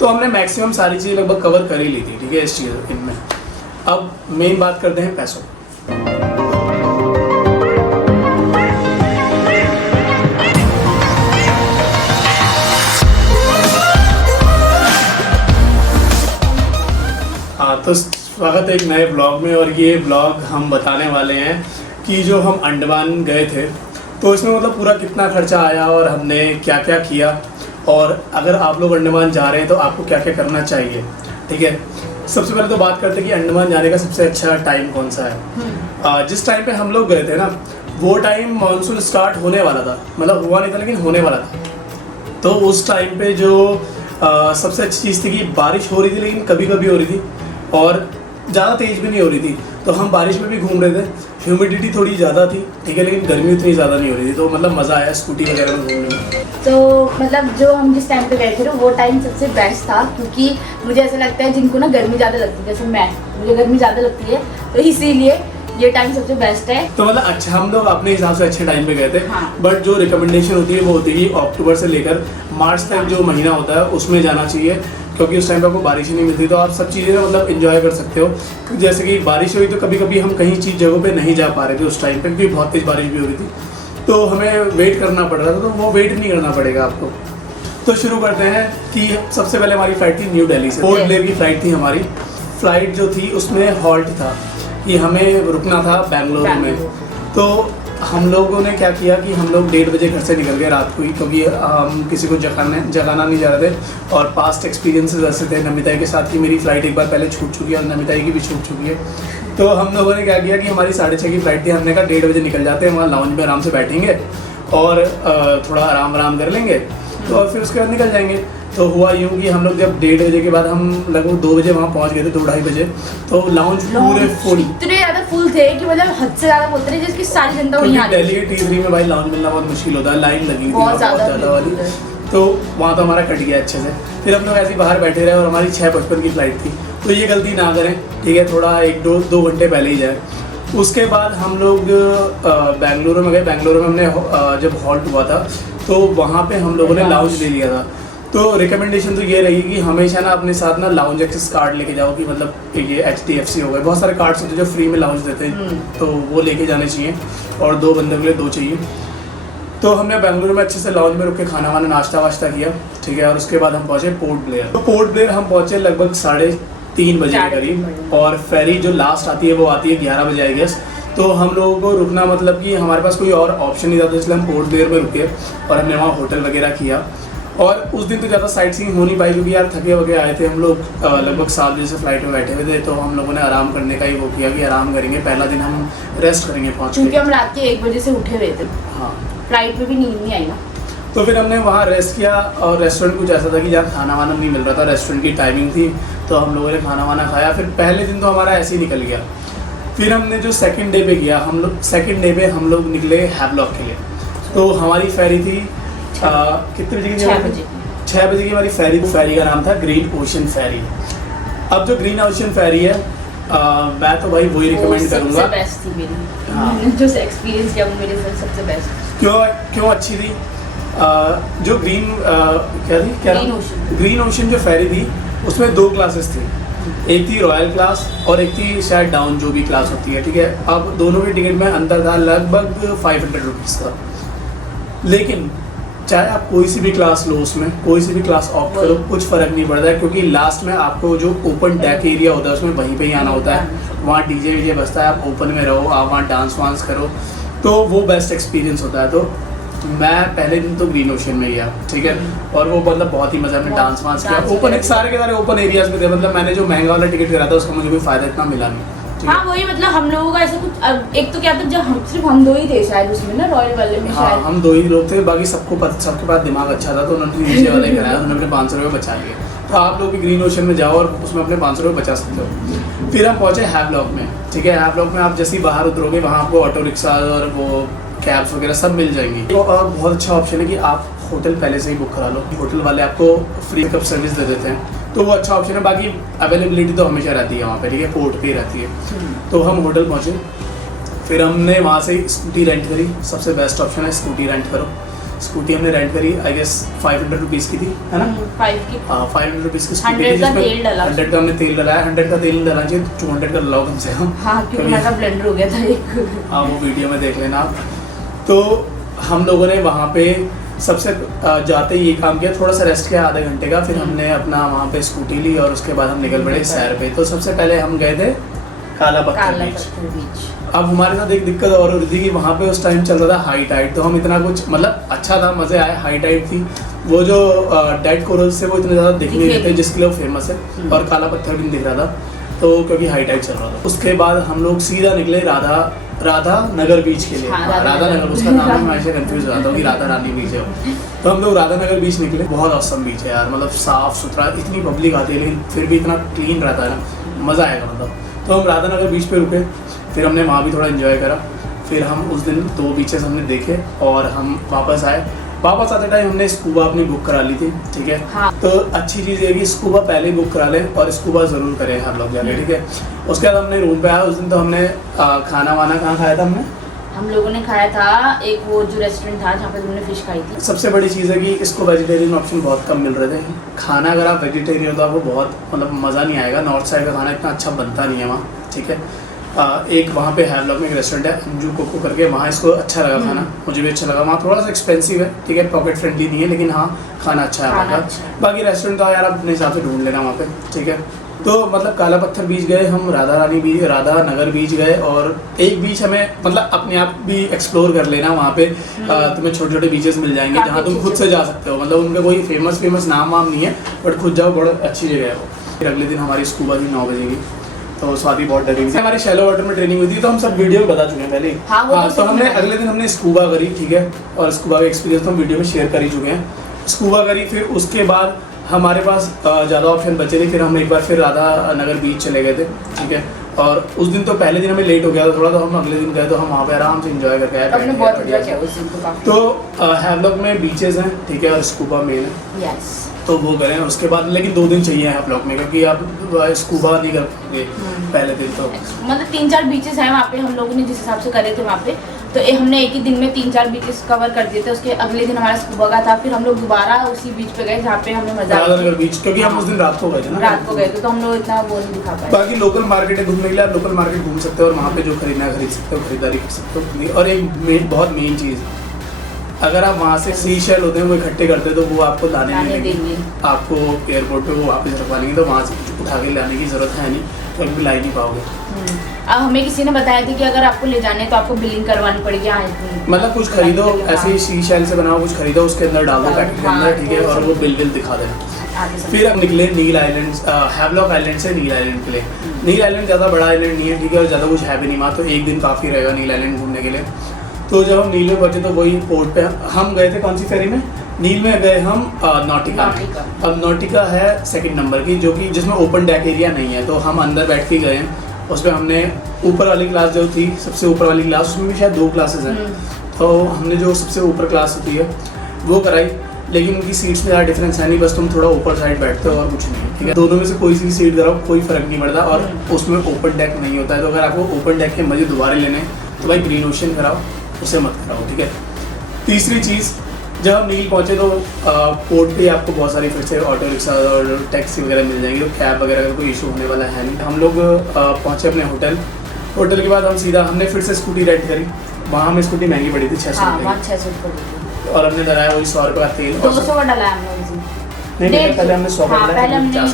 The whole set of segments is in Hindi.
तो हमने मैक्सिमम सारी चीज़ें लगभग कवर कर ही ली थी, ठीक है, इस चीज़ इनमें। अब मेन बात करते हैं पैसों। हाँ, तो स्वागत है एक नए ब्लॉग में। और ये ब्लॉग हम बताने वाले हैं कि जो हम अंडमान गए थे तो इसमें मतलब पूरा कितना खर्चा आया और हमने क्या क्या किया, और अगर आप लोग अंडमान जा रहे हैं तो आपको क्या क्या करना चाहिए, ठीक है। सबसे पहले तो बात करते हैं कि अंडमान जाने का सबसे अच्छा टाइम कौन सा है। जिस टाइम पे हम लोग गए थे ना, वो टाइम मानसून स्टार्ट होने वाला था, मतलब हुआ नहीं था लेकिन होने वाला था। तो उस टाइम पे जो सबसे अच्छी चीज़ थी कि बारिश हो रही थी, लेकिन कभी कभी हो रही थी और ज़्यादा तेज़ भी नहीं हो रही थी। तो हम बारिश में भी घूम रहे थे, ह्यूमिडिटी थोड़ी ज़्यादा थी, ठीक है, लेकिन गर्मी उतनी ज़्यादा नहीं हो रही थी। तो मतलब मज़ा आया स्कूटी वगैरह में घूमने में। तो मतलब जो हम जिस टाइम पे गए थे ना, वो टाइम सबसे बेस्ट था, क्योंकि मुझे ऐसा लगता है जिनको ना गर्मी ज़्यादा लगती है, जैसे मुझे गर्मी ज़्यादा लगती है, तो इसीलिए ये टाइम सबसे बेस्ट है। तो मतलब अच्छा, हम लोग अपने हिसाब से अच्छे टाइम पे गए थे। हाँ। बट जो रिकमेंडेशन होती है वो होती है कि अक्टूबर से लेकर मार्च तक जो महीना होता है उसमें जाना चाहिए, क्योंकि उस टाइम पे आपको बारिश ही नहीं मिलती, तो आप सब चीज़ें मतलब एंजॉय कर सकते हो। जैसे कि बारिश हुई तो कभी कभी हम कहीं चीज़ जगहों पे नहीं जा पा रहे थे उस टाइम पे, क्योंकि बहुत तेज़ बारिश भी हो रही थी, तो हमें वेट करना पड़ रहा था। तो वो वेट नहीं करना पड़ेगा आपको। तो शुरू करते हैं कि सबसे पहले हमारी फ़्लाइट थी न्यू दिल्ली से। पोर्ट ब्लेयर की फ़्लाइट थी हमारी। फ़्लाइट जो थी उसमें हॉल्ट था कि हमें रुकना था बेंगलुरु में। तो हम लोगों ने क्या किया कि हम लोग 1:30 बजे घर से निकल गए रात को ही, क्योंकि हम किसी को जगाना नहीं जा रहे थे। और पास्ट एक्सपीरियंसेस ऐसे थे नमिता के साथ कि मेरी फ़्लाइट एक बार पहले छूट चुकी है और नमिता की भी छूट चुकी है। तो हम लोगों ने क्या किया कि हमारी 6:30 की फ़्लाइट थी, हमने कहा 1:30 बजे निकल जाते हैं, वहाँ लाउंज में आराम से बैठेंगे और थोड़ा आराम कर लेंगे, तो और फिर उसके बाद निकल जाएंगे। तो हुआ यूँ कि हम लोग जब 1:30 बजे के बाद हम लगभग 2 बजे वहाँ पहुँच गए थे, 2-2:30 बजे। तो लाउंज पूरे फुल, इतने ज़्यादा फुल थे कि मतलब हद से ज़्यादा बोलते थे, जिसकी सारी जनता वहीं आ दिल्ली के T3 में भाई लाउंज मिलना बहुत मुश्किल होता है, लाइन लगी थी बहुत ज़्यादा वाली। तो वहाँ तो हमारा कट गया अच्छे से। फिर हम लोग ऐसे ही बाहर बैठे रहे और हमारी 6:55 की फ़्लाइट थी। तो ये गलती ना करें, ठीक है, थोड़ा 1-2 घंटे पहले ही जाए। उसके बाद हम लोग बेंगलुरु में गए। बेंगलुरु में हमने जब हॉल्ट हुआ था तो वहाँ पे हम लोगों ने लाउंज ले लिया था। तो रिकमेंडेशन तो ये रही कि हमेशा ना अपने साथ ना लाउंज एक्सेस कार्ड लेके जाओ, कि मतलब ये HDFC हो गए, बहुत सारे कार्ड्स होते हैं जो फ्री में लाउंज देते हैं, तो वो लेके जाने चाहिए। और 2 बंदों के लिए 2 चाहिए। तो हमने बेंगलुरु में अच्छे से लाउंज में रुक के खाना वाना नाश्ता वाश्ता किया, ठीक है। और उसके बाद हम पहुँचे पोर्ट ब्लेयर। तो पोर्ट ब्लेयर हम पहुँचे लगभग 3:30 बजे के करीब, और फेरी जो लास्ट आती है वो आती है 11 बजे आई गेस। तो हम लोगों को रुकना मतलब कि हमारे पास कोई और ऑप्शन नहीं था, तो इसलिए हम पोर्ट ब्लेयर में रुके और हमने वहाँ होटल वगैरह किया। और उस दिन तो ज़्यादा साइट सीइंग हो नहीं पाई, क्योंकि यार थके वके आए थे हम लोग। लगभग 7 बजे से फ्लाइट में बैठे हुए थे, तो हम लोगों ने आराम करने का ही वो किया कि आराम करेंगे, पहला दिन हम रेस्ट करेंगे पहुँच के, क्योंकि हम रात के 1 बजे से उठे हुए थे। हाँ, फ्लाइट में भी नींद नहीं आई ना। तो फिर हमने वहाँ रेस्ट किया। और रेस्टोरेंट कुछ ऐसा था कि जहाँ खाना वाना नहीं मिल रहा था, रेस्टोरेंट की टाइमिंग थी, तो हम लोगों ने खाना वाना खाया। फिर पहले दिन तो हमारा ऐसे ही निकल गया। फिर हमने जो सेकंड डे पे किया, सेकंड डे पे हम लोग निकले हैवलॉक के लिए। तो हमारी फेरी थी कितने बजे की? 6 बजे की हमारी फेरी। फेरी का नाम था ग्रीन ओशन फेरी। अब जो ग्रीन ओशन फेरी है, मैं तो भाई वही रिकमेंड करूँगा। सबसे बेस्ट थी मेरी। हाँ। जो एक्सपीरियंस किया वो मेरे साथ सबसे बेस्ट। क्यों अच्छी थी? जो ग्रीन ओशन जो फेरी थी उसमें 2 क्लासेस थी। एक थी रॉयल क्लास और एक थी शायद डाउन, जो भी क्लास होती है, ठीक है। अब दोनों के टिकट में अंतर था लगभग 500 रुपीज़ का। लेकिन चाहे आप कोई सी भी क्लास लो, उसमें कोई सी भी क्लास ऑप्ट करो, कुछ फ़र्क नहीं पड़ता है, क्योंकि लास्ट में आपको जो ओपन डेक एरिया होता है उसमें वहीं पे ही आना होता है। वहाँ DJ बजता है, आप ओपन में रहो, आप वहाँ डांस वांस करो, तो वो बेस्ट एक्सपीरियंस होता है। तो मैं पहले दिन तो ग्रीन ओशन में गया, ठीक है, और वो मतलब बहुत ही मज़ा, हमने डांस वांस किया। ओपन एक सारे के सारे ओपन एरियाज में थे। मतलब मैंने जो महंगा वाला टिकट करा था उसका मुझे कोई फ़ायदा इतना मिला नहीं। हाँ वही, मतलब हम लोगों का ऐसा कुछ एक तो क्या था, जब सिर्फ हम 2 ही थे शायद उसमें ना, रॉयल वाले में। हाँ, शायद हम 2 ही लोग थे, बाकी सबके पास दिमाग अच्छा था, तो उन्होंने नीचे वाले कराया, उन्होंने अपने 500 रुपये बचा लिए। तो आप लोग भी ग्रीन ओशन में जाओ और उसमें अपने 500 रुपये बचा सकते हो। फिर हम पहुँचे हैवलॉक में, ठीक है। हैवलॉक में आप जैसे ही बाहर उतरोगे, वहाँ आपको ऑटो रिक्शा और वो कैब्स वगैरह सब मिल जाएंगी। तो बहुत अच्छा ऑप्शन है कि आप होटल पहले से ही बुक करा लो। होटल वाले आपको फ्री पिकअप सर्विस दे देते हैं, तो वो अच्छा ऑप्शन है। बाकी अवेलेबिलिटी तो हमेशा रहती है वहाँ पे, ठीक है, पोर्ट पे रहती है। तो हम होटल पहुँचे, फिर हमने वहाँ से स्कूटी रेंट करी। सबसे बेस्ट ऑप्शन है स्कूटी रेंट करो, स्कूटी हमने रेंट करी, आई गेस 500 रुपीज़ की थी, है ना? 5 की। हाँ 500 रुपीज़ की स्कूटी 100 का तेल डाला। 100 का हमने तेल डलाया, 100 का तेल डलाना चाहिए, 200 का डलाओ कम से कम। हाँ क्योंकि हमारा ब्लेंडर हो गया था एक। हाँ वो वीडियो में देख लेना आप। तो हम लोगों ने वहाँ पे सबसे जाते ही ये काम किया, थोड़ा सा रेस्ट किया आधे घंटे का, फिर हमने अपना वहाँ पे स्कूटी ली और उसके बाद हम निकल पड़े सैर पे। तो सबसे पहले हम गए थे काला पत्थर बीच। अब हमारे साथ एक दिक्कत और हो रही थी कि वहाँ पे उस टाइम चल रहा था हाई टाइड, तो हम इतना कुछ मतलब अच्छा था, मज़े आए। हाई टाइड थी, वो जो डेड कोरल्स थे वो इतने ज़्यादा दिख नहीं रहे थे जिसके लिए वो फेमस है, और काला पत्थर भी नहीं दिख रहा था, तो क्योंकि हाई टाइड चल रहा था। उसके बाद हम लोग सीधा निकले राधा नगर बीच के लिए। राधा नगर उसका नाम है, मैं ऐसे कंफ्यूज हो जाता हूँ कि राधा रानी बीच है। तो हम लोग राधा नगर बीच निकले, बहुत औसम बीच है यार, मतलब साफ़ सुथरा, इतनी पब्लिक आती है लेकिन फिर भी इतना क्लीन रहता है ना, मज़ा आएगा मतलब। तो हम राधा नगर बीच पे रुके, फिर हमने वहाँ भी थोड़ा एंजॉय करा। फिर हम उस दिन 2 बीचेस हमने देखे और हम वापस आए। वापस आते टाइम हमने स्कूबा अपनी बुक करा ली थी, ठीक है। हाँ। तो अच्छी चीज़ ये कि स्कूबा पहले ही बुक करा लें और स्कूबा ज़रूर करें हर लोग जाके, ठीक है। उसके बाद हमने रूम पे आया, उस दिन तो हमने खाना वाना कहाँ खाया था हमने? हम लोगों ने खाया था एक वो जो रेस्टोरेंट था जहाँ पे तुमने फिश खाई थी। सबसे बड़ी चीज़ है कि इसको वेजिटेरियन ऑप्शन बहुत कम मिल रहे थे। खाना अगर आप वेजिटेरियन हो तो आपको बहुत मतलब मज़ा नहीं आएगा, नॉर्थ साइड का खाना इतना अच्छा बनता नहीं है वहाँ, ठीक है। एक वहाँ पे हैवलॉक में एक रेस्टोरेंट है अंजू कोको करके, वहाँ इसको अच्छा लगा खाना, मुझे भी अच्छा लगा। वहाँ थोड़ा सा एक्सपेंसिव है, ठीक है, पॉकेट फ्रेंडली नहीं है, लेकिन हाँ खाना अच्छा है वहाँ का। बाकी रेस्टोरेंट तो यार आप अपने हिसाब से ढूंढ लेना वहाँ पे, ठीक है। तो मतलब काला पत्थर बीच गए हम, राधा नगर बीच गए, और एक बीच हमें मतलब अपने आप भी एक्सप्लोर कर लेना वहाँ पे। तुम्हें छोटे छोटे बीचेस मिल जाएंगे जहाँ तुम खुद से जा सकते हो, मतलब उनका कोई फेमस नाम वाम नहीं है, बट खुद जाओ, बड़ा अच्छी जगह है वो। फिर अगले दिन हमारी स्कूबा थी 9 बजे की, तो स्वाति बहुत डरी थी। हमारी शैलो वाटर में ट्रेनिंग हुई थी, तो हम सब वीडियो में बता चुके हैं पहले। हाँ तो हमने अगले दिन हमने स्कूबा करी, ठीक है, और स्कूबा का एक्सपीरियंस तो हम वीडियो में शेयर कर ही चुके हैं। स्कूबा करी, फिर उसके बाद हमारे पास ज़्यादा ऑप्शन बचे थे, फिर हम एक बार फिर राधा नगर बीच चले गए थे, ठीक है। और उस दिन तो पहले दिन हमें लेट हो गया था थोड़ा, तो हम अगले दिन गए तो हम वहाँ पे आराम से एंजॉय करके आए। हमने बहुत एंजॉय किया उस दिन को। तो हैवलॉक में बीचेस हैं, ठीक है, और स्कूबा मेन है, तो वो करें। उसके बाद लेकिन 2 दिन चाहिए हैवलॉक में, क्योंकि आप स्कूबा नहीं कर पाएंगे पहले दिन। तो मतलब 3-4 बीचेस हैं वहाँ पे, हम लोगों ने जिस हिसाब से करे थे वहाँ पे, तो हमने एक ही दिन में 3-4 बीचेस कवर कर दिए थे। उसके अगले दिन हमारा स्कूबा का था, फिर हम लोग दोबारा उसी बीच पे गए जहाँ पे हमें मजा आया राधा बीच, क्योंकि हम उस दिन रात को गए थे ना, रात को गए थे, तो हम लोग इतना वो नहीं दिखा पाए। बाकी लोकल मार्केट है घूमने के लिए, आप लोकल मार्केट घूम सकते हो और वहाँ पे जो खरीदना खरीद सकते हो, खरीदारी कर सकते हो। और एक बहुत मेन चीज़, अगर आप वहाँ से सी शेल होते हैं वो इकट्ठे करते हैं, तो वो आपको लाने नहीं देंगे, आपको एयरपोर्ट पे वो वापस रखवा लेंगे, तो वहाँ से उठा के लाने की ज़रूरत है नहीं, तो कभी ला ही नहीं पाओगे। अब हमें किसी ने बताया था कि अगर आपको ले जाने तो आपको बिलिंग करवानी पड़ेगी। मतलब कुछ खरीदो ऐसे ही सी शेल से बनाओ, कुछ खरीदो उसके अंदर डालो पैकेट के अंदर, ठीक है, और वो बिल दिखा देना। फिर हम निकले नील आइलैंड, हैवलॉक आइलैंड से नील आइलैंड के लिए। नील आइलैंड ज़्यादा बड़ा आइलैंड नहीं है, ठीक है, और ज़्यादा कुछ है भी नहीं वहाँ, तो एक दिन काफ़ी रहेगा नील आइलैंड घूमने के लिए। तो जब हम नील में पहुंचे तो वही पोर्ट पे हम गए थे, कौन सी फेरी में? नील में गए हम नॉटिका। अब नॉटिका है 2nd नंबर की, जो कि जिसमें ओपन डेक एरिया नहीं है, तो हम अंदर बैठ के गए। उसमें हमने ऊपर वाली क्लास जो थी, सबसे ऊपर वाली क्लास, उसमें भी शायद 2 क्लासेस हैं, तो हमने जो सबसे ऊपर क्लास होती है वो कराई, लेकिन उनकी सीट्स में ज़्यादा डिफरेंस है नहीं, बस तुम थोड़ा ऊपर साइड बैठते हो और कुछ नहीं, ठीक है। दोनों में से कोई सी सीट कराओ, कोई फ़र्क नहीं पड़ता, और उसमें ओपन डेक नहीं होता है। तो अगर आपको ओपन डेक के मज़े दोबारा लेने तो भाई ग्रीन ओशन कराओ, उसे मत कराओ, ठीक है। तीसरी चीज़, जब हम नील पहुँचे तो पोर्ट पे आपको बहुत सारी फिर से ऑटो रिक्शा और टैक्सी वगैरह मिल जाएंगी, और कैब वगैरह का कोई इशू होने वाला है नहीं। हम लोग पहुँचे अपने होटल के बाद हमने फिर से स्कूटी रेंट करी। वहाँ हमें स्कूटी महंगी पड़ी थी, 600 रुपये, और हमने डलाया वही 100 रुपये का तेल, 200 का डलाया हमने। नहीं, पहले हमने 100 का डलाया,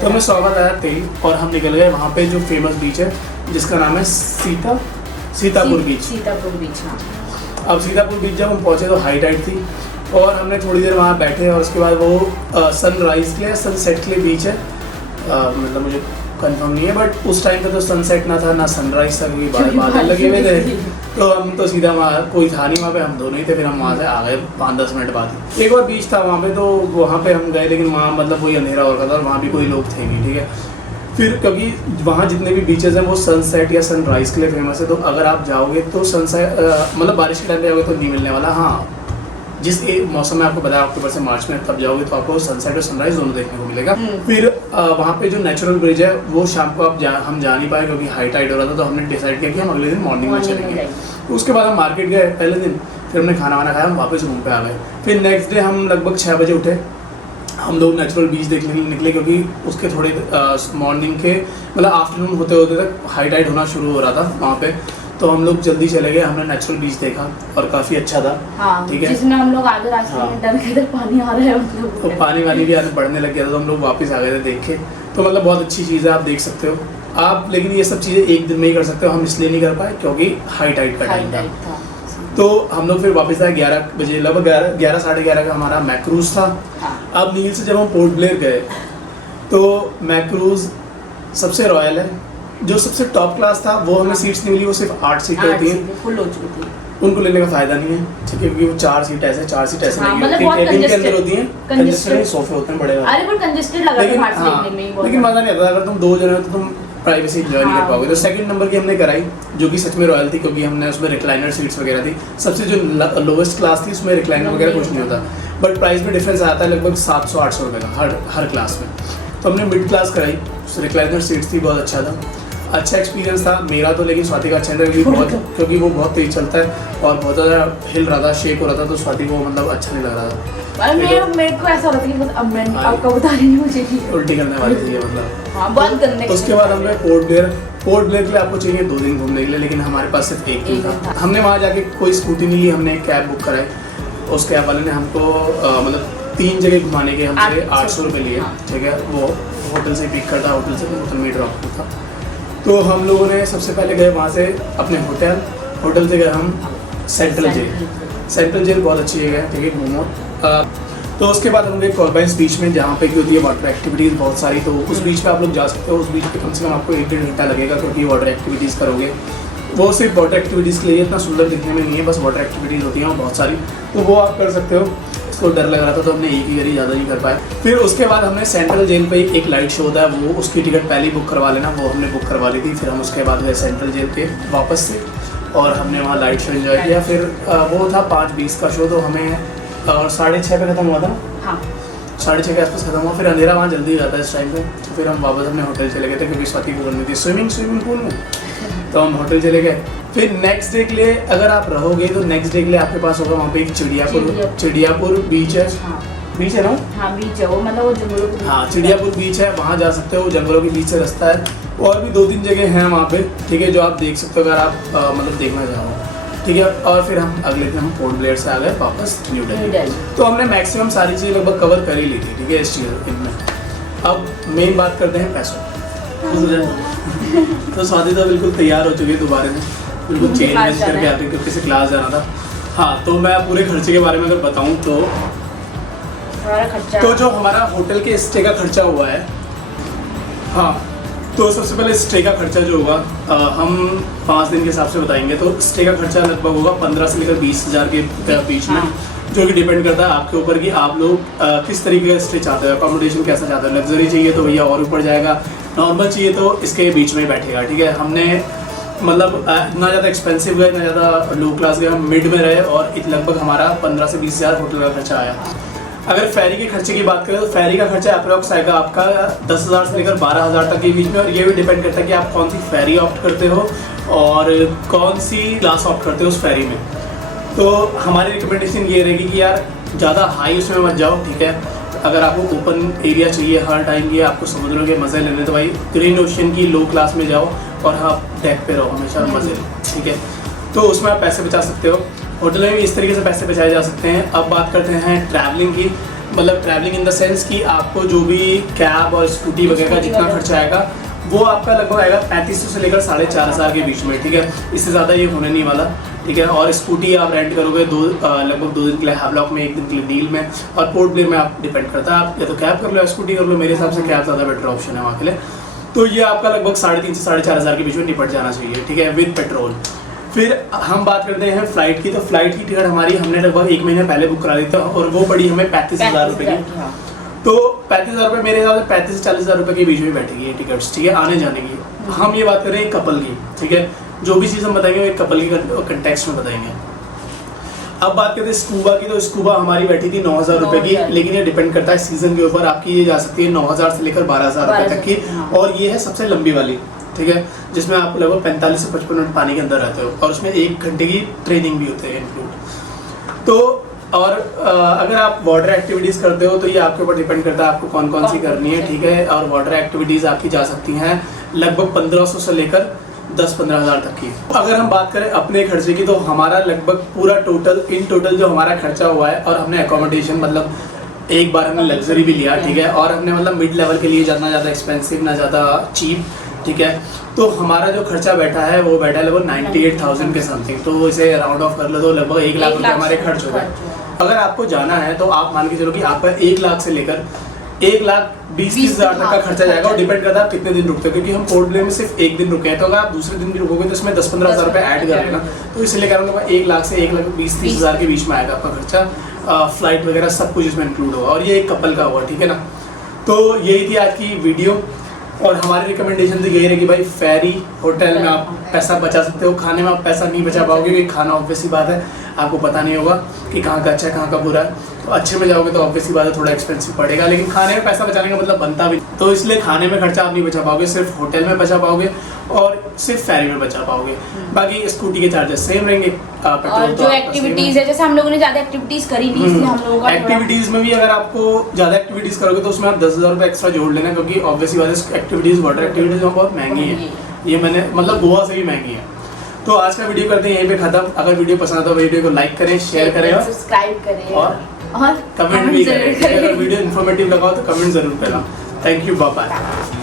तो हमने 100 का डलाया तेल, और हम निकल गए वहाँ पे जो फेमस बीच है जिसका नाम है सीतापुर बीच। हाँ। अब सीतापुर बीच जब हम पहुँचे तो हाई टाइड थी, और हमने थोड़ी देर वहाँ बैठे, और उसके बाद वो सनराइज़ के लिए सनसेट के लिए बीच है, मतलब मुझे कंफर्म नहीं है, बट उस टाइम पे तो सनसेट ना था ना सनराइज था, क्योंकि बादल लगे हुए थे। तो हम तो सीधा वहाँ कोई था नहीं वहाँ पे, हम दोनों ही थे, फिर हम वहाँ से आ गए 5-10 मिनट बाद। एक और बीच था वहाँ पे, तो वहाँ पे हम गए, लेकिन वहाँ मतलब वही अंधेरा हो रखा था, और वहाँ भी कोई लोग थे नहीं, ठीक है। फिर क्योंकि वहाँ जितने भी बीचेस हैं वो सनसेट या सनराइज़ के लिए फेमस है, तो अगर आप जाओगे तो सनसेट मतलब बारिश के टाइम पे जाओगे तो नहीं मिलने वाला। हाँ, जिस मौसम में आपको बताया अक्टूबर से मार्च में, तब जाओगे तो आपको सनसेट और सनराइज दोनों देखने को मिलेगा। फिर वहाँ पे जो नेचुरल ब्रिज है वो शाम को हम जा नहीं पाए, क्योंकि हाई टाइड हो रहा था, तो हमने डिसाइड किया कि हम अगले दिन मॉर्निंग में चलेंगे। उसके बाद हम मार्केट गए पहले दिन, फिर हमने खाना वाना खाया, हम वापस रूम पे आ गए। फिर नेक्स्ट डे हम लगभग 6 बजे उठे, हम लोग नेचुरल बीच देखने के लिए निकले, क्योंकि उसके थोड़े मॉर्निंग के मतलब आफ्टरनून होते होते तक हाई टाइड होना शुरू हो रहा था वहाँ पे, तो हम लोग जल्दी चले गए। हमने नेचुरल बीच देखा और काफ़ी अच्छा था। हाँ, ठीक है, जिसमें हम लोग आगे रास्ते में डर के पानी आ रहा है मतलब, तो पानी वानी भी आने बढ़ने लग गया था, तो हम लोग वापस आ गए थे देख के। तो मतलब बहुत अच्छी चीज़ है, आप देख सकते हो आप। लेकिन ये सब चीज़ें एक दिन में ही कर सकते हो, हम इसलिए नहीं कर पाए क्योंकि हाई टाइड का टाइम था। तो हम लोग फिर वापस आए 11 बजे, लगभग 11 साढ़े 11 का हमारा मैक्रूज था। अब नील से जब हम पोर्ट ब्लेयर गए तो मैक्रूज सबसे रॉयल है, जो सबसे टॉप क्लास था वो हमें सीट्स नहीं मिली, वो सिर्फ 8 सीटें होती हैं, फुल हो चुकी थी। उनको लेने का फायदा नहीं है, ठीक है, क्योंकि वो 4 सीट ऐसे हाँ, नहीं मतलब होती, केबिन के अंदर होती हैं, कंजेस्टेड सोफे होते हैं बड़े वाले। अरे पर कंजेस्टेड लगा था बाहर से देखने में ही बहुत। लेकिन मजा नहीं आता, अगर तुम 2 जने हो तो तुम प्राइवेसी एंजॉय नहीं कर पाओगे। तो सेकंड नंबर की हमने कराई, जो कि सच में रॉयल थी, क्योंकि हमने उसमें रिक्लाइनर सीट्स वगैरह थी। सबसे जो लोवेस्ट क्लास थी उसमें रिक्लाइनर वगैरह कुछ नहीं होता, बट प्राइस में डिफरेंस आता है लगभग 700-800 रुपये का हर क्लास में। तो हमने मिड क्लास कराई, रिक्लाइनर सीट्स थी, बहुत अच्छा था, अच्छा एक्सपीरियंस था मेरा तो। लेकिन स्वाति का अच्छा था क्योंकि वो बहुत तेज चलता है और बहुत ज़्यादा हिल रहा था, शेक हो रहा था, तो स्वाति को मतलब अच्छा नहीं लग रहा था। मेरे को ऐसा हो रहा था कि बस अब मैं आपका बता रही हूँ, मुझे भी उल्टी करने वाली थी ये मतलब। हाँ, बहुत गंदे। उसके बाद हमने पोर्ट ब्लेयर के लिए आपको चाहिए 2 दिन घूमने के लिए, लेकिन हमारे पास सिर्फ एक दिन था। हमने वहाँ जाके कोई स्कूटी नहीं ली, हमने एक कैब बुक कराई, उस कैब वाले ने हमको मतलब 3 जगह घुमाने के हमसे 800 रुपये लिए, ठीक है। वो होटल से पिक करता, होटल से होटल में ड्रॉप करता। तो हम लोगों ने सबसे पहले गए वहाँ से अपने होटल से गए हम सेंट्रल जेल बहुत अच्छी जगह है, ठीक है, घूमो। तो उसके बाद हम गए कॉर्बेंस बीच में, जहाँ पे की होती है वाटर एक्टिविटीज़ बहुत सारी, तो उस बीच पे आप लोग जा सकते हो। उस बीच पे कम से कम आपको 1-1.5 घंटा लगेगा, क्योंकि वाटर एक्टिविटीज़ करोगे। वो सिर्फ वाटर एक्टिविटीज़ के लिए, इतना सुंदर दिखने में नहीं है, बस वाटर एक्टिविटीज़ होती हैं बहुत सारी, तो वो आप कर सकते हो। उसको डर लग रहा था तो हमने एक ही करी, ज़्यादा नहीं कर पाए। फिर उसके बाद हमने सेंट्रल जेल पे एक लाइट शो होता है, वो उसकी टिकट पहले ही बुक करवा लेना, वो हमने बुक करवा ली थी। फिर हम उसके बाद गए सेंट्रल जेल के वापस से, और हमने वहाँ लाइट शो एंजॉय किया। फिर वो था 5:20 का शो, तो हमें 6:30 पे ख़त्म हुआ था। हाँ, 6:30 के आसपास खत्म हुआ। फिर अंधेरा वहाँ जल्दी हो जाता है इस टाइम पे, तो फिर हम वापस अपने होटल चले गए थे, क्योंकि स्वाति को करनी थी स्विमिंग पूल में, तो हम होटल चले गए। फिर नेक्स्ट डे के लिए अगर आप रहोगे तो नेक्स्ट डे के लिए आपके पास होगा वहाँ पे एक चिड़ियापुर बीच है। बीच है ना? हाँ, बीच है वो, मतलब वो जंगलों के। हाँ, चिड़ियापुर बीच है, वहाँ जा सकते हो, जंगलों के बीच से रास्ता है। और भी 2-3 जगह हैं वहाँ पे, ठीक है, जो आप देख सकते हो अगर आप मतलब देखना चाहो, ठीक है। और फिर हम अगले दिन हम पोर्ट ब्लेयर से आ गए वापस न्यू दिल्ली। तो हमने मैक्सिमम सारी चीज़ें लगभग कवर कर ही ली थी, ठीक है, इस चीज़ इनमें। अब मेन बात करते हैं पैसों। तो स्वाति तो बिल्कुल तैयार हो चुकी है दोबारा से, बिल्कुल चेंज करके आती है, क्योंकि से क्लास जाना था। हाँ, तो मैं पूरे खर्चे के बारे में अगर बताऊँ तो जो हमारा होटल के स्टे का खर्चा हुआ है, हाँ, तो सबसे पहले स्टे का खर्चा जो होगा हम 5 दिन के हिसाब से बताएंगे। तो स्टे का खर्चा लगभग होगा 15 से लेकर 20,000 के बीच में, जो कि डिपेंड करता है आपके ऊपर कि आप लोग किस तरीके का स्टे चाहते हो, अकोमोडेशन कैसा चाहते हो। लग्जरी चाहिए तो भैया और ऊपर जाएगा, नॉर्मल चाहिए तो इसके बीच में बैठेगा, ठीक है। हमने मतलब ना ज़्यादा एक्सपेंसिव गए, ना ज़्यादा लो क्लास गए, हम मिड में रहे, और लगभग हमारा 15 से 20,000 होटल का खर्चा आया। अगर फेरी के खर्चे की बात करें तो फेरी का खर्चा अप्रोक्स आएगा आपका 10,000 से लेकर 12,000 तक के बीच में, और ये भी डिपेंड करता है कि आप कौन सी फेरी ऑप्ट करते हो और कौन सी क्लास ऑप्ट करते हो उस फेरी में। तो हमारी रिकमेंडेशन ये रहेगी कि यार ज़्यादा हाई उसमें मत जाओ, ठीक है। अगर आपको ओपन एरिया चाहिए हर टाइम की, आपको समुद्रों के मज़े लेने, तो भाई ग्रीन ओशन की लो क्लास में जाओ और आप डेक पे रहो हमेशा मज़े, ठीक है। तो उसमें आप पैसे बचा सकते हो। होटल में भी इस तरीके से पैसे बचाए जा सकते हैं। अब बात करते हैं ट्रैवलिंग की, मतलब ट्रैवलिंग इन द सेंस कि आपको जो भी कैब और स्कूटी वगैरह का जितना खर्चा आएगा वो आपका लगभग आएगा 3500 से लेकर 4,500 के बीच में, ठीक है। इससे ज़्यादा ये होने नहीं वाला, ठीक है। और स्कूटी आप रेंट करोगे लगभग 2 दिन के लिए हैवलॉक में, 1 दिन के लिए डील में, और पोर्ट ब्लेयर में आप डिपेंड करता है, आप या तो कैब कर लो या स्कूटी कर लो। मेरे हिसाब से कैब ज़्यादा बेटर ऑप्शन है वहाँ के लिए। तो ये आपका लगभग 3,500 से 4,500 के बीच में निपट जाना चाहिए, ठीक है, विद पेट्रोल। फिर हम बात करते हैं फ़्लाइट की। तो फ्लाइट की टिकट हमारी हमने लगभग 1 महीने पहले बुक करा दी थी, और वो पड़ी हमें 35,000 रुपये की। तो 35,000 रुपये मेरे हिसाब से 35 से 40,000 रुपये के बीच में बैठेगी ये टिकट्स, ठीक है, आने जाने की। हम ये बात करें एक कपल की, ठीक है। जो भी चीज़ हम बताएंगे वो एक कपल की कंटेक्स्ट में बताएंगे। अब बात करते हैं स्कूबा की। तो स्कूबा हमारी बैठी थी 9,000 रुपये की, लेकिन ये डिपेंड करता है सीज़न के ऊपर। आपकी ये जा सकती है 9,000 से लेकर 12,000 रुपये तक की, और ये है सबसे लंबी वाली, ठीक है, जिसमें आप लगभग 45 से 55 मिनट पानी के अंदर रहते हो, और उसमें 1 घंटे की ट्रेनिंग भी होती है इंक्लूड। तो और अगर आप वाटर एक्टिविटीज़ करते हो तो ये आपके ऊपर डिपेंड करता है आपको कौन कौन सी करनी है, ठीक है। और वाटर एक्टिविटीज़ आपकी जा सकती हैं लगभग 1500 से लेकर 10-15 हज़ार तक की। अगर हम बात करें अपने खर्चे की तो हमारा लगभग पूरा टोटल जो हमारा खर्चा हुआ है, और हमने अकोमोडेशन मतलब एक बार हमने लग्जरी भी लिया, ठीक है, और हमने मतलब मिड लेवल के लिए ना ज़्यादा एक्सपेंसिव ना ज़्यादा चीप, ठीक है। तो हमारा जो खर्चा बैठा है वो बैठा है लगभग 98,000 के समथिंग। तो इसे राउंड ऑफ कर लो तो लगभग 1 लाख रुपये हमारे खर्च हो गए। अगर आपको जाना है तो आप मान के चलो कि आपका 1 लाख से लेकर 1,20,000 तक का खर्चा जाएगा, और डिपेंड करता है आप कितने दिन रुकते हो, क्योंकि हम पोर्ट ब्लेयर में सिर्फ एक दिन रुके हैं। तो अगर आप दूसरे दिन भी रुकोगे तो इसमें 10-15 हज़ार रुपये ऐड कर लेना। तो इसलिए कह रहा हूँ 1 लाख से 1,20,000-30 हज़ार के बीच में आएगा आपका खर्चा, फ्लाइट वगैरह सब कुछ इसमें इंक्लूड होगा, और ये एक कपल का हुआ, ठीक है ना। तो यही थी आज की वीडियो, और हमारी रिकमेंडेशन तो यही रहेगी भाई, फेरी होटल में आप पैसा बचा सकते हो, खाने में आप पैसा नहीं बचा पाओगे, क्योंकि खाना ऑब्वियस सी बात है आपको पता नहीं होगा कि कहाँ का अच्छा है कहाँ का बुरा है। तो अच्छे में जाओगे तो ऑब्वियस सी बात है थोड़ा एक्सपेंसिव पड़ेगा, लेकिन खाने में पैसा बचाने का मतलब बनता भी, तो इसलिए खाने में खर्चा आप नहीं बचा पाओगे, सिर्फ होटल में बचा पाओगे और सिर्फ फेरी में बचा पाओगे। बाकी स्कूटी के चार्जेस सेम रहेंगे। और जो एक्टिविटीज है, जैसे हम लोगों ने ज्यादा एक्टिविटीज करी नहीं, इसलिए हम लोगों का एक्टिविटीज में भी अगर आपको ज्यादा एक्टिविटीज करोगे तो उसमें आप 10,000 रुपये एक्स्ट्रा जोड़ लेना, क्योंकि ऑब्वियसली बात है एक्टिविटीज वाटर एक्टिविटीज बहुत महंगी है, ये मैंने मतलब गोवा से भी महंगी है। तो आज का वीडियो करते हैं यहीं पे खत्म। अगर वीडियो पसंद आता तो वीडियो को लाइक करें, शेयर करें और सब्सक्राइब करें और कमेंट भी करें। अगर वीडियो इन्फॉर्मेटिव लगा हो तो कमेंट जरूर करना। Thank you, bye bye.